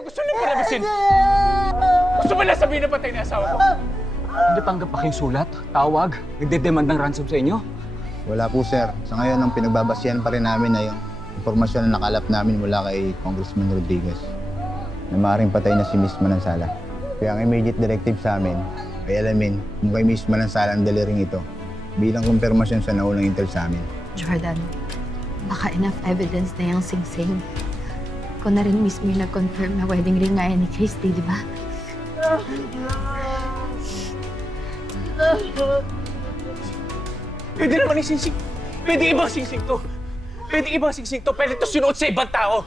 Ano gusto lang palabasin? Gusto mo lang sabihin na patay na asawa ko? Natanggap pa kayong sulat, tawag, nagdedemand ng ransom sa inyo? Wala po, sir. Sa ngayon, ang pinagbabasihan pa rin namin ay yung impormasyon na nakalap namin mula kay Congressman Rodriguez na maaaring patay na si Miss Manansala. Kaya ang immediate directive sa amin ay alamin kung kay Miss Manansala ang deliring ito bilang kumpirmasyon sa naunang intel sa amin. Jordan, baka enough evidence na yung sing-sing. Ko na rin mismo yung nag-confirm na wedding ring nga yan ni Christy, di ba? Pwede naman isingsing. Pwede ibang singsing to. Pwede ibang singsing to. Pwede to sinuot sa ibang tao.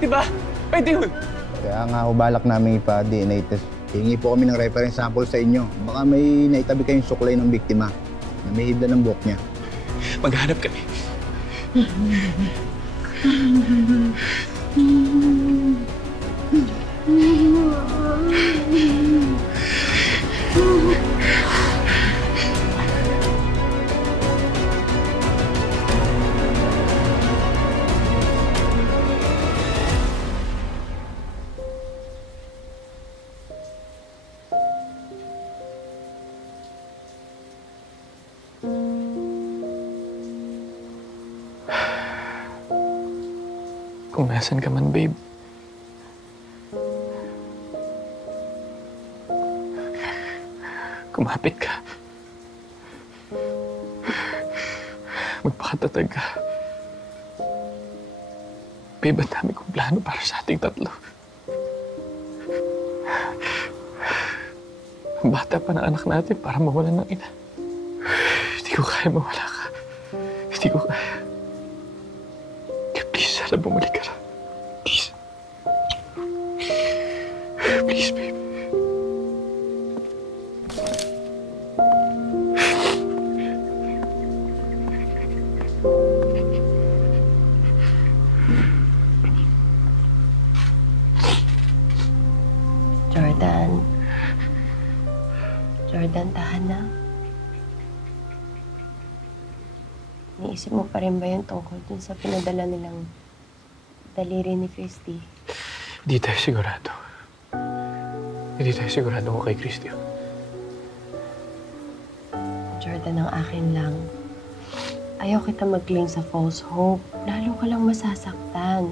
Diba? Pwede yun. Kaya nga balak namin ipa-DNA test. Hingi po kami ng reference sample sa inyo. Baka may naitabi kayong suklay ng biktima na may hibla ng buhok niya. Maghanap kami. Kung nasan ka man, babe. Kumapit ka. Magpakatatag ka. Babe, ang dami kong plano para sa ating tatlo. Ang bata pa ng anak natin para mawalan ng ina. Hindi ko kaya mawala ka. Hindi ko kaya. Please, sana bumalik ka na. Please. Please, babe. Jordan, tahan na. Niisip mo pa rin ba yung tungkol dun sa pinadala nilang daliri ni Christy? Hindi tayo sigurado. Hindi tayo sigurado kung kay Christy. Jordan, ang akin lang. Ayaw kita mag-cling sa false hope. Lalo ka lang masasaktan.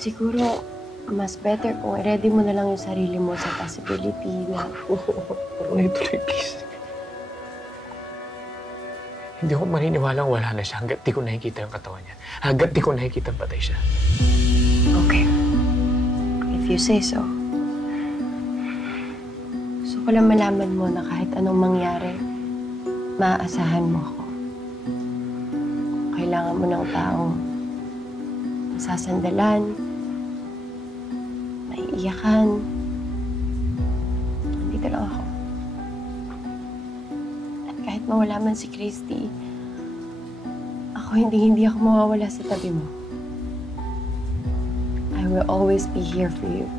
Siguro, mas better kung i-ready mo na lang yung sarili mo sa possibility na... Pero ituloy, please. Hindi ko maniniwalang wala na siya hanggat di ko nakikita yung katawan niya. Hanggat di ko nakikita patay siya. Okay. If you say so. Gusto ko lang malaman mo na kahit anong mangyari, maaasahan mo ako. Kailangan mo ng taong masasandalan, naiiyakan. Nandito lang ako. At kahit mawala man si Christy, hindi ako mawawala sa tabi mo. I will always be here for you.